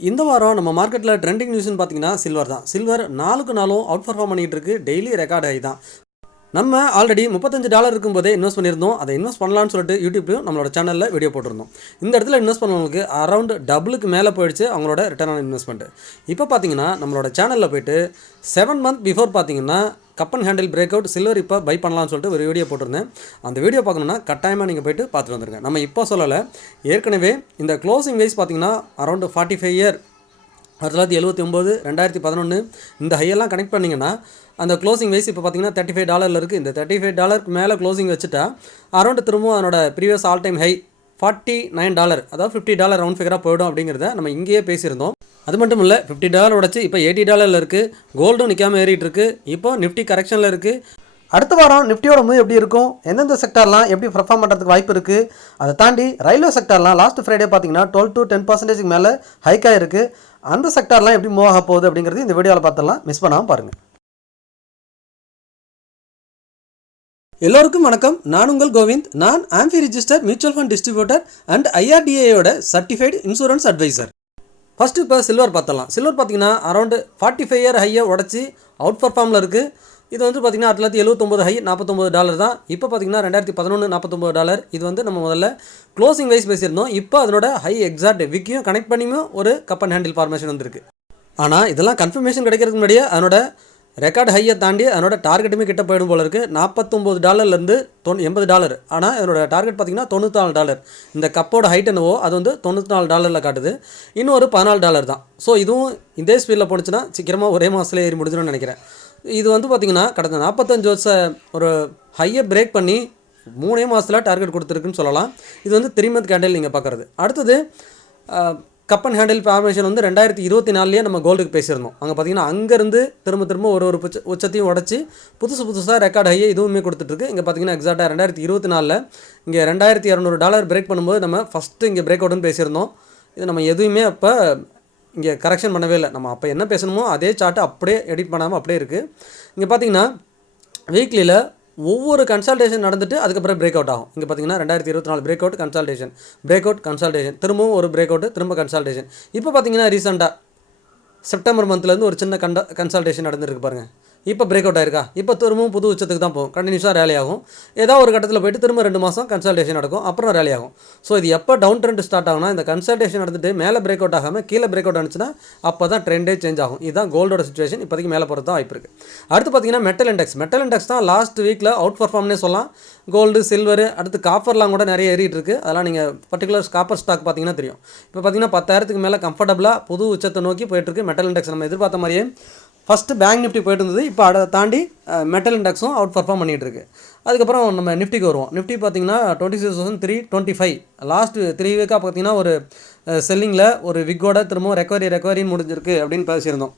இந்த வாரம் நம்ம மார்க்கெட்டில் ட்ரெண்டிங் நியூஸ்னு பார்த்தீங்கன்னா சில்வர் தான். சில்வர் நாளுக்கு நாளும் அவுட் பர்ஃபார்ம் பண்ணிகிட்டு இருக்கு. டெய்லி ரெக்கார்ட் ஹை தான். நம்ம ஆல்ரெடி $35 இருக்கும்போதே இன்வெஸ்ட் பண்ணியிருந்தோம். அதை இன்வெஸ்ட் பண்ணலான்னு சொல்லிட்டு யூடியூப்லையும் நம்மளோட சேனலில் வீடியோ போட்டிருந்தோம். இந்த இடத்துல இன்வெஸ்ட் பண்ணவங்களுக்கு அரௌண்ட் டபுளுக்கு மேலே போயிடுச்சு அவங்களோட ரிட்டர்ன் ஆன் இன்வெஸ்ட்மெண்ட். இப்போ பார்த்தீங்கன்னா நம்மளோட சேனலில் போய்ட்டு 7 months பிஃபோர் பார்த்தீங்கன்னா cup and handle break out silver இப்போ பை பண்ணலாம்னு சொல்லிட்டு ஒரு வீடியோ போட்டிருந்தேன். அந்த வீடியோ பார்க்கணுன்னா கட்டாயமாக நீங்கள் போய்ட்டு பார்த்துட்டு வந்துருங்க. நம்ம இப்போ சொல்லலை, ஏற்கனவே இந்த க்ளோசிங் வைஸ் பார்த்தீங்கன்னா அரௌண்ட் 45 year 1979 2011 இந்த ஹையெல்லாம் கனெக்ட் பண்ணிங்கன்னா அந்த க்ளோசிங் வைஸ் இப்போ பார்த்தீங்கன்னா $35 இருக்குது. இந்த $35 மேலே க்ளோசிங் வச்சுட்டா அரௌண்ட் திரும்பவும் அதனோட ப்ரீவியஸ் ஆல் டைம் ஹை $49, அதாவது $50 ரவுண்ட் ஃபிகராக போய்டும் அப்படிங்கிறத நம்ம இங்கேயே பேசியிருந்தோம். அது மட்டும் இல்லை, $50 உடச்சி இப்போ $80 இருக்குது. கோல்டும் நிற்காமல் ஏறிட்டு இருக்குது. இப்போ நிஃப்டி கரெக்ஷனில் இருக்குது. அடுத்த வாரம் நிஃப்டியோட மூவ் எப்படி இருக்கும், எந்தெந்த செக்டார்லாம் எப்படி பர்ஃபார்ம் பண்ணுறதுக்கு வாய்ப்பு இருக்குது, அதை தாண்டி ரயில்வே செக்டார்லாம் லாஸ்ட் ஃப்ரைடே பார்த்தீங்கன்னா 12 to 10% மேலே ஹைக்காக இருக்குது. அந்த செக்டார்லாம் எப்படி மூவ் ஆக போகுது அப்படிங்கிறது இந்த வீடியோவில் பார்த்துடலாம். மிஸ் பண்ணாமல் பாருங்கள். எல்லோருக்கும் வணக்கம். நான் உங்கள் கோவிந்த். நான் ஆம்பி register mutual fund distributor and IRDAயோட சர்டிஃபைடு இன்சூரன்ஸ் அட்வைசர். ஃபஸ்ட்டு இப்போ சில்வர் பார்த்தலாம். சில்வர் பார்த்தீங்கன்னா அரௌண்ட் 45 year ஹையை உடச்சி அவுட் பர்ஃபார்மில் இருக்குது. இது வந்து பார்த்திங்கன்னா 1979 ஹை $49 தான். இப்போ பார்த்திங்கன்னா 2011 $49. இது வந்து நம்ம முதல்ல க்ளோசிங் வைஸ் பேசியிருந்தோம். இப்போ அதனோட ஹை எக்ஸாக்ட் விக்கியும் கனெக்ட் பண்ணியும் ஒரு கப் அண்ட் ஹேண்டில் ஃபார்மேஷன் வந்துருக்கு. ஆனால் இதெல்லாம் கன்ஃபர்மேஷன் கிடைக்கிறதுக்கு முன்னாடியே அதனோட ரெக்கார்டு ஹையை தாண்டி அதனோட டார்கெட்டுமே கிட்ட போயிடும் போல இருக்குது. $49 $80. ஆனால் இதனோட டார்கெட் பார்த்திங்கன்னா $94. இந்த கப்போட ஹைட் என்னவோ அது வந்து $94 காட்டுது. இன்னும் ஒரு $14 தான். ஸோ இதுவும் இதே ஸ்பீடில் போணுச்சுன்னா சீக்கிரமாக ஒரே மாதத்தில் ஏறி முடிஞ்சிடும்னு நினைக்கிறேன். இது வந்து பார்த்திங்கன்னா கடந்த 45 வருஷம் ஒரு ஹையை பிரேக் பண்ணி 3 மாதத்தில் டார்கெட் கொடுத்துருக்குன்னு சொல்லலாம். இது வந்து 3 month கேண்டில் நீங்கள் பார்க்குறது. அடுத்தது கப் அண்ட் ஹேண்டில் ஃபார்மேஷன் வந்து 2024 நம்ம கோல்டுக்கு பேசியிருந்தோம். அங்கே பார்த்திங்கன்னா அங்கேருந்து திரும்ப ஒரு உச்சத்தையும் உடச்சி புதுசாக ரெக்கார்ட் ஹையை இதுவுமே கொடுத்துட்ருக்கு. இங்கே பார்த்திங்கன்னா எக்ஸாக்டாக 2024 இங்கே $2200 பிரேக் பண்ணும்போது நம்ம ஃபஸ்ட்டு இங்கே பிரேக் அவுட்னு பேசியிருந்தோம். இது நம்ம எதுவுமே அப்போ இங்கே கரெக்ஷன் பண்ணவே இல்லை. நம்ம அப்போ என்ன பேசணுமோ அதே சார்ட்டு அப்படியே எடிட் பண்ணாமல் அப்படியே இருக்குது. இங்கே பார்த்திங்கன்னா வீக்லியில் ஒவ்வொரு கன்சல்டேஷன் நடந்துட்டு அதுக்கப்புறம் பிரேக் அவுட் ஆகும். இங்கே பார்த்திங்கன்னா 2024 பிரேக் அவுட் கன்சல்டேஷன் திரும்பவும் ஒரு பிரேக் அவுட்டு திரும்ப கன்சல்டேஷன். இப்போ பார்த்திங்கன்னா ரீசெண்டாக செப்டம்பர் மந்த்லேருந்து ஒரு சின்ன கன்சல்டேஷன் நடந்துருக்கு பாருங்கள். இப்போ பிரேக் அவுட் ஆயிருக்கா, இப்போ திரும்பவும் புது உச்சத்துக்கு தான் போகும். கண்டினியூஸாக ரேலி ஆகும். ஏதாவது ஒரு கட்டத்தில் போய்ட்டு திரும்ப 2 மாதம் கன்சல்டேஷன் நடக்கும், அப்புறம் ரேலி ஆகும். ஸோ இது எப்போ டவுன் ட்ரெண்ட் ஸ்டார்ட் ஆகும்னா இந்த கன்சல்டேஷன் நடந்துட்டு மேலே பிரேக் அவுட் ஆகாமல் கீழே பிரேக் அவுட் ஆனிச்சுன்னா அப்போ தான் ட்ரெண்டே சேஞ்ச் ஆகும். இதுதான் கோல்டோட சிச்சுவேஷன். இப்போதைக்கு மேலே போகிறது தான் வாய்ப்பு இருக்குது. அடுத்து பார்த்திங்கன்னா மெட்டல் இண்டெக்ஸ் தான் லாஸ்ட் வீக்கில் அவுட் பர்ஃபார்ம்னே சொல்லலாம். கோல்டு, சில்வர், அடுத்து காப்பர்லாம் கூட நிறைய ஏறிட்டு இருக்குது. அதெல்லாம் நீங்கள் பர்டிகுலர் காப்பர் ஸ்டாக் பார்த்தீங்கன்னா தெரியும். இப்போ பார்த்திங்கன்னா 10,000க்கு மேலே கம்ஃபர்டபுளாக புது உச்சத்தை நோக்கி போயிட்டுருக்கு மெட்டல் இண்டெக்ஸ். நம்ம எதிர்பார்த்த மாதிரியே ஃபஸ்ட்டு பேங்க் நிஃப்டி போய்ட்டு இருந்தது. இப்போ அதை தாண்டி மெட்டல் இண்டெக்ஸும் அவுட் பர்ஃபார்ம் பண்ணிகிட்டு இருக்குது. அதுக்கப்புறம் நம்ம நிஃப்டிக்கு வருவோம். நிஃப்டி பார்த்திங்கன்னா 26,325 லாஸ்ட் 3 வீக்காக பார்த்திங்கன்னா ஒரு செல்லிங்கில் ஒரு விக்கோட திரும்பவும் ரெக்கவரின்னு முடிஞ்சிருக்கு அப்படின்னு பேசியிருந்தோம்.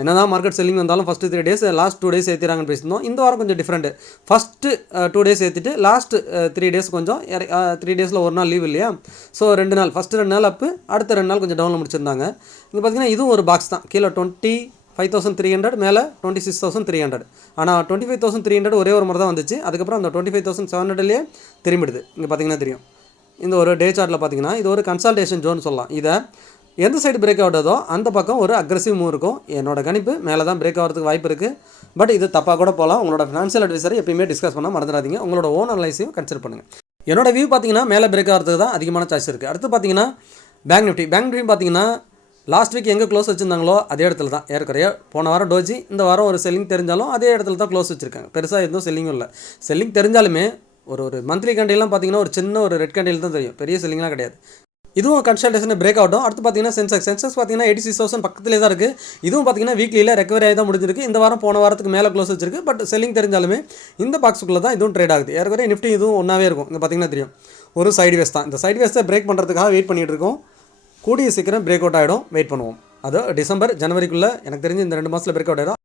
என்ன தான் மார்க்கெட் செல்லிங் வந்தாலும் ஃபஸ்ட்டு 3 days லாஸ்ட் 2 days ஏற்றிறாங்கன்னு பேசியிருந்தோம். இந்த வாரம் கொஞ்சம் டிஃப்ரெண்ட்டு. ஃபஸ்ட்டு 2 days ஏற்றிட்டு லாஸ்ட் 3 days கொஞ்சம் 3 daysல ஒரு நாள் லீவ் இல்லையா. ஸோ 2 நாள் ஃபஸ்ட்டு 2 நாள் அப்பு, அடுத்த 2 நாள் கொஞ்சம் டவுனில் முடிச்சிருந்தாங்க. இங்கே பார்த்திங்கன்னா இதுவும் ஒரு பாக்ஸ் தான். கீழே 25,300 மேலே 26,300. ஆனால் 25,300 ஒரே ஒரு முறை தான் வந்துச்சு. அதுக்கப்புறம் அந்த 25,700லேயே திரும்பிடுது. இங்கே பார்த்திங்கன்னா தெரியும். இந்த ஒரு டே சார்ட்டில் பார்த்திங்கன்னா இது ஒரு கன்சல்டேஷன் ஜோன் சொல்லலாம். இதை எந்த சைடு பிரேக் ஆகுதோ அந்த பக்கம் ஒரு அக்ரெசிவ் மூவ் இருக்கும். என்னோட கணிப்பு மேலே தான் பிரேக் ஆகிறதுக்கு வாய்ப்பு இருக்குது. பட் இது தப்பாக கூட போகலாம். உங்களோட ஃபினான்ஷியல் அட்வைசரை எப்பயுமே டிஸ்கஸ் பண்ணால் மறந்துடாதீங்க. உங்களோட ஓன் அனலைஸையும் கன்சிடர் பண்ணுங்கள். என்னோட வியூ பார்த்திங்கன்னா மேலே பிரேக் ஆகிறதுக்கு தான் அதிகமான சாய்ஸ் இருக்குது. அடுத்து பார்த்திங்கன்னா பேங்க் நிஃப்டி பார்த்திங்கன்னா லாஸ்ட் வீக் எங்கே க்ளோஸ் வச்சுருந்தாங்களோ அதே இடத்துல தான் ஏற்கறைய. போன வாரம் டோஜி, இந்த வாரம் ஒரு செல்லிங் தெரிஞ்சாலும் அதே இடத்துல தான் க்ளோஸ் வச்சுருக்காங்க. பெருசாக எதுவும் செல்லிங்கும் இல்லை. செல்லிங் தெரிஞ்சாலுமே ஒரு மந்த்லி கேண்டில்லாம் பார்த்திங்கன்னா ஒரு சின்ன ஒரு ரெட் கேண்டில் தான் தெரியும். பெரிய செல்லிங்லாம் கிடையாது. இதுவும் கன்சல்டேஷன் பிரேக் ஆகட்டும். அடுத்து பார்த்திங்கன்னா சென்செக்ஸ் பார்த்திங்கன்னா 86,000 பக்கத்துலேயே தான் இருக்குது. இதுவும் பார்த்திங்கன்னா வீக்லியில் ரெக்கவரி ஆகி தான் முடிஞ்சிருக்கு. இந்த வாரம் போன வாரத்துக்கு மேலே க்ளோஸ் வச்சிருக்கு. பட் செல்லிங் தெரிஞ்சாலுமே இந்த பாக்ஸுக்குள்ளே தான் இதுவும் ட்ரேட் ஆகுது. ஏற்கனவே நிஃப்டி இதுவும் ஒன்றாவே இருக்கும். இங்கே பார்த்திங்கன்னா தெரியும் ஒரு சைட்வேஸ் தான். இந்த சைட்வேஸை பிரேக் பண்ணுறதுக்காக வெயிட் பண்ணிகிட்டு இருக்கோம். கூடிய சீக்கிரம் பிரேக் அவுட் ஆகிடும், வெயிட் பண்ணுவோம். அது டிசம்பர் ஜனவரிக்குள்ளே எனக்கு தெரிஞ்சு இந்த 2 மாதத்தில் பிரேக் அவுட் ஆகிடும்.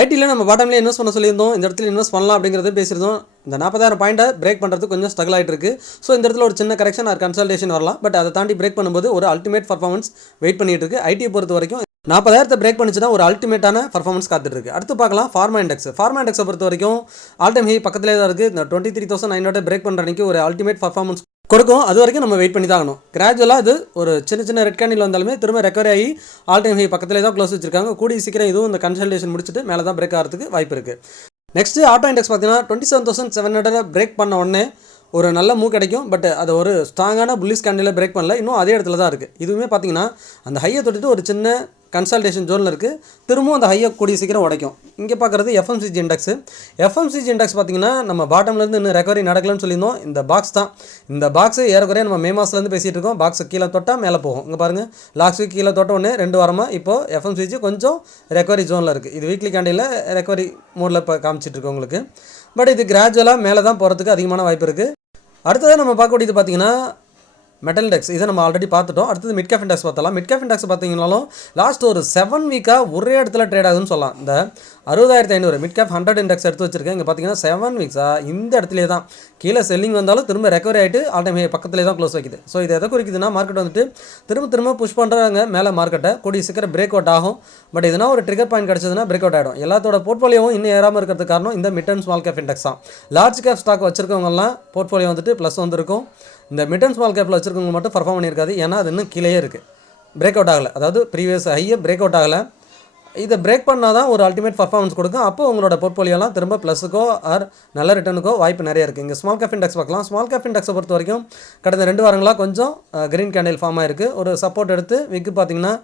ஐடியில் நம்ம பாட்டம்லேயே இன்வெஸ்ட் பண்ண சொல்லியிருந்தோம். இந்த இடத்துல இன்வெஸ்ட் பண்ணலாம் அப்படிங்கிறத பேசியிருந்தோம். இந்த 40,000 பாயிண்ட்டை பிரேக் பண்ணுறதுக்கு கொஞ்சம் ஸ்ட்ரகிள் ஆகிட்டு இருக்குது. ஸோ இந்த இடத்துல ஒரு சின்ன கரெக்ஷன் ஆர் கன்சல்டேஷன் வரலாம். பட் அதை தாண்டி பிரேக் பண்ணும்போது ஒரு அல்டிமேட் பர்ஃபார்மன்ஸ் வெயிட் பண்ணிகிட்டு இருக்குது. ஐடியை பொறுத்த வரைக்கும் 40,000 பிரேக் பண்ணிச்சுன்னா ஒரு அல்டிமேட்டான பர்ஃபார்மன்ஸ் காத்துட்ருக்கு. அடுத்து பார்க்கலாம் ஃபார்மா இண்டெக்ஸ். ஃபார்மா இண்டெக்ஸை பொறுத்த வரைக்கும் ஆல் டைம் ஹை பக்கத்திலே தான் இருக்குது. இந்த 23,900 பிரேக் பண்ணுற அன்றைக்கி ஒரு அல்டிமேட் பர்ஃபார்மன்ஸ் கொடுக்கும். அது வரைக்கும் நம்ம வெயிட் பண்ணி தான் ஆகணும். கிராஜுவலாக இது ஒரு சின்ன ரெட் கேண்டில் வந்தாலுமே திரும்ப ரெக்கவரி ஆகி ஆல் டைம் ஹை பக்கத்திலே தான் க்ளோஸ் வச்சிருக்காங்க. கூடிய சீக்கிரம் இதுவும் இந்த கன்சல்டேஷன் முடிச்சுட்டு மேலே தான் பிரேக் ஆகிறதுக்கு வாய்ப்பு இருக்குது. நெக்ஸ்ட்டு ஆட்டோ இண்டெக்ஸ் பார்த்தீங்கன்னா 27,700 பிரேக் பண்ண உடனே ஒரு நல்ல மூவ் கிடைக்கும். பட் அது ஒரு ஸ்ட்ராங்கான புல்லிஷ் கேண்டில் பிரேக் பண்ணல, இன்னும் அதே இடத்துல தான் இருக்குது. இதுவுமே பார்த்தீங்கன்னா அந்த ஹையை தொட்டுட்டு ஒரு சின்ன கன்சல்டேஷன் ஜோனில் இருக்குது. திரும்பவும் அந்த ஹையை கூடிய சீக்கிரம் உடைக்கும். இங்கே பார்க்குறது எஃப்எம்சிஜி இண்டெக்ஸ். எஃப்எம்சிஜி இண்டெக்ஸ் பார்த்திங்கன்னா நம்ம பாட்டம்லேருந்து இன்னும் ரெக்கவரி நடக்கலன்னு சொல்லியிருந்தோம். இந்த பாக்ஸ் தான். இந்த பாக்ஸு ஏறக்குறைய நம்ம மே மாதத்துலேருந்து பேசிகிட்டு இருக்கோம். பாக்ஸை கீழே தொட்டால் மேலே போகும். இங்கே பாருங்கள், லாஸ்ட் வீக் கீழே தொட்ட உடனே 2 வாரமாக இப்போது எஃப்எம்சிஜி கொஞ்சம் ரெக்கவரி ஜோனில் இருக்குது. இது வீக்லி கேண்டில் ரெக்கவரி மோடில் இப்போ காமிச்சிட்ருக்கு உங்களுக்கு. பட் இது கிராஜுவலாக மேலே தான் போகிறதுக்கு அதிகமான வாய்ப்பு இருக்குது. அடுத்தது நம்ம பார்க்கக்கூடியது பார்த்திங்கன்னா மெட்டல் இண்டெக்ஸ். இதை நம்ம ஆல்ரெடி பார்த்துட்டோம். அடுத்தது மிட் கேப் இண்டெக்ஸ் பார்த்தலாம். மிட் கேப் இண்டெக்ஸ் பார்த்தீங்கன்னாலும் லாஸ்ட் ஒரு 7 வீக்காக ஒரே இடத்துல ட்ரேட் ஆகுதுன்னு சொல்லலாம். இந்த 60,500 மிட் கேப் 100 இண்டெக்ஸ் எடுத்து வச்சிருக்கேன். இங்கே பார்த்தீங்கன்னா 7 வீக்ஸாக இந்த இடத்துலேயே தான் கீழே செல்லிங் வந்தாலும் திரும்ப ரெக்கவரி ஆகிட்டு ஆல் டைம் பக்கத்துலேயே தான் க்ளோஸ் வைக்குது. ஸோ இது எதை குறிக்குதுன்னா மார்க்கெட் வந்துட்டு திரும்ப புஷ் பண்ணுறாங்க மேலே மார்க்கெட்டை. கூடிய சீக்கிரம் பிரேக் அவுட் ஆகும். பட் இதுனா ஒரு ட்ரிகர் பாயிண்ட் கிடச்சதுன்னா பிரேக் அவுட் ஆகிடும். எல்லாத்தோட போர்ட்ஃபோலியோவும் இன்னும் ஏறாமல் இருக்கிறதுக்கு காரணம் இந்த mid and small cap index தான். லார்ஜ் கேப் ஸ்டாக் வச்சிருக்கவங்கலாம் போர்ட்ஃபோலியோ வந்துட்டு ப்ளஸ் வந்திருக்கும். இந்த மிட் அண்ட் ஸ்மால் கேப்பில் வச்சிருக்கவங்க மட்டும் பர்ஃபார்ம் பண்ணியிருக்காது. ஏன்னா அது இன்னும் கீழே இருக்குது, பிரேக் அவுட் ஆகலை. அதாவது ப்ரீவியஸ் ஹையை பிரேக் அவுட் ஆகலை. இதை பிரேக் பண்ணால் தான் ஒரு அல்டிமேட் பர்ஃபார்மன்ஸ் கொடுக்கும். அப்போ உங்களோட போர்ட்ஃபோலியோலாம் திரும்ப ப்ளஸுக்கோ ஆர் நல்ல ரிட்டர்னுக்கோ வாய்ப்பு நிறைய இருக்குது. இங்கே ஸ்மால் கேப் இண்டெக்ஸ் பார்க்கலாம். ஸ்மால் கேப் இண்டெக்ஸை பொறுத்த வரைக்கும் கடந்த 2 வாரங்களாக கொஞ்சம் க்ரீன் கேண்டில் ஃபார்ம் ஆயிருக்கு. ஒரு சப்போர்ட் எடுத்து விக்கு பார்த்திங்கன்னா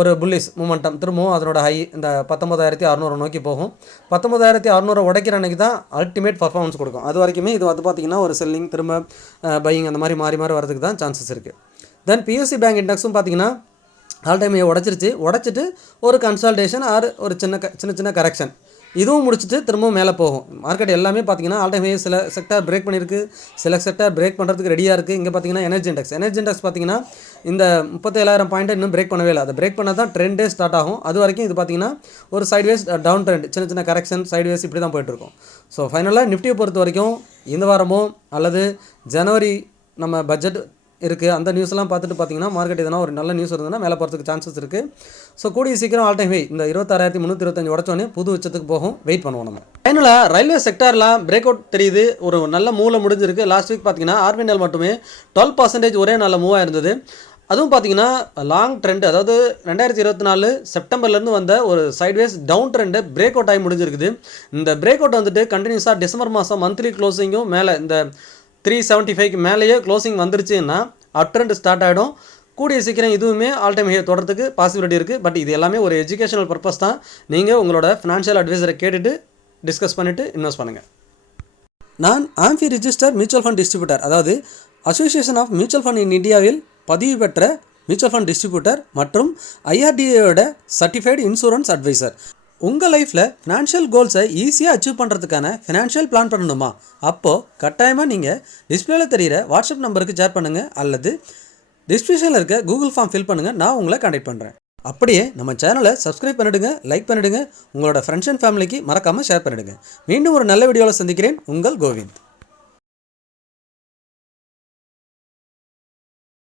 ஒரு புல்லிஷ் மூமெண்டம் திரும்பவும் அதனோட ஹை இந்த 19,600 நோக்கி போகும். 19,600 உடைக்கிற அன்றைக்கி தான் அல்டிமேட் பர்ஃபார்மன்ஸ் கொடுக்கும். அது வரைக்குமே இது வந்து பார்த்திங்கன்னா ஒரு செல்லிங் திரும்ப பையிங் அந்த மாதிரி மாறி வரதுக்கு தான் சான்சஸ் இருக்குது. தென் பிஎஸ்சி பேங்க் இண்டெக்ஸும் பார்த்திங்கன்னா ஆல் டைம் உடைச்சிட்டு ஒரு கன்சல்டேஷன் ஆர் ஒரு சின்ன கரெக்ஷன் இதுவும் முடிச்சுட்டு திரும்பவும் மேலே போகும். மார்க்கெட் எல்லாமே பார்த்தீங்கன்னா ஆல் டைம் சில செக்டார் பிரேக் பண்ணியிருக்கு, சில செக்டார் பிரேக் பண்ணுறதுக்கு ரெடியாக இருக்குது. இங்கே பார்த்தீங்கன்னா எனர்ஜி இண்டெக்ஸ் பார்த்தீங்கன்னா இந்த 37,000 பாயிண்ட்டை இன்னும் பிரேக் பண்ணவே இல்லை. அதை பிரேக் பண்ணால் தான் ட்ரெண்டே ஸ்டார்ட் ஆகும். அது வரைக்கும் இது பார்த்தீங்கன்னா ஒரு சைட்வேஸ் டவுன் ட்ரெண்ட், சின்ன கரெக்ஷன் சைட்வேஸ் இப்படி தான் போயிட்டுருக்கும். ஸோ ஃபைனலாக நிஃப்டியை பொறுத்த வரைக்கும் இந்த வாரமோ அல்லது ஜனவரி நம்ம பட்ஜெட் இருக்குது அந்த நியூஸ்லாம் பார்த்துட்டு பார்த்தீங்கன்னா மார்க்கெட் எதனா ஒரு நல்ல நியூஸ் இருந்ததுன்னா மேலே போகிறதுக்கு சான்சஸ் இருக்குது. ஸோ கூடிய சீக்கிரம் ஆல் டைம் ஹை இந்த 26,325 உடச்சோன்னே புது உச்சத்துக்கு போகும். வெயிட் பண்ணுவோம் நம்ம. ஃபைனலாக ரயில்வே செக்டார்லாம் பிரேக் அவுட் தெரியுது. ஒரு நல்ல மூவில் முடிஞ்சிருக்கு. லாஸ்ட் வீக் பார்த்தீங்கன்னா ஆர்பிஎன்எல் மட்டுமே 12% ஒரே நல்ல மூவாக இருந்தது. அதுவும் பார்த்தீங்கன்னா லாங் ட்ரெண்ட், அதாவது 2024 செப்டம்பர்லேருந்து வந்த ஒரு sideways down trend break out ஆகி முடிஞ்சிருக்குது. இந்த பிரேக் அவுட் வந்துட்டு கண்டினியூஸாக டிசம்பர் மாதம் மந்த்லி க்ளோசிங்கும் மேலே இந்த 375க்கு மேலேயே க்ளோசிங் வந்துருச்சுன்னா அப் ட்ரெண்ட் ஸ்டார்ட் ஆகிடும். கூடிய சீக்கிரம் இதுவுமே ஆல் டைம் ஹை தொடர்றதுக்கு பாசிபிலிட்டி இருக்குது. பட் இது எல்லாமே ஒரு எஜுகேஷனல் பர்பஸ் தான். நீங்கள் உங்களோட ஃபினான்ஷியல் அட்வைசரை கேட்டுட்டு டிஸ்கஸ் பண்ணிவிட்டு இன்வெஸ்ட் பண்ணுங்கள். நான் ஆம்பி ரிஜிஸ்டர் மியூச்சுவல் ஃபண்ட் டிஸ்ட்ரிபியூட்டர், அதாவது association of mutual fund in இந்தியாவில் பதிவு பெற்ற மியூச்சுவல் ஃபண்ட் டிஸ்ட்ரிபியூட்டர் மற்றும் ஐஆர்டிஏயோட சர்டிஃபைடு இன்சூரன்ஸ் அட்வைசர். உங்கள் லைஃப்பில் ஃபினான்ஷியல் கோல்ஸை ஈஸியாக அச்சீவ் பண்ணுறதுக்கான ஃபினான்ஷியல் பிளான் பண்ணணுமா? அப்போது கட்டாயமாக நீங்கள் டிஸ்பிளேல தெரிகிற வாட்ஸ்அப் நம்பருக்கு ஷேர் பண்ணுங்கள் அல்லது டிஸ்கிரிப்ஷனில் இருக்க கூகுள் ஃபார்ம் ஃபில் பண்ணுங்கள். நான் உங்களை கான்டாக்ட் பண்ணுறேன். அப்படியே நம்ம சேனலை சப்ஸ்கிரைப் பண்ணிவிடுங்க, லைக் பண்ணிவிடுங்க, உங்களோட ஃப்ரெண்ட்ஸ் அண்ட் ஃபேமிலிக்கு மறக்காமல் ஷேர் பண்ணிவிடுங்க. மீண்டும் ஒரு நல்ல வீடியோவில் சந்திக்கிறேன். உங்கள் கோவிந்த்.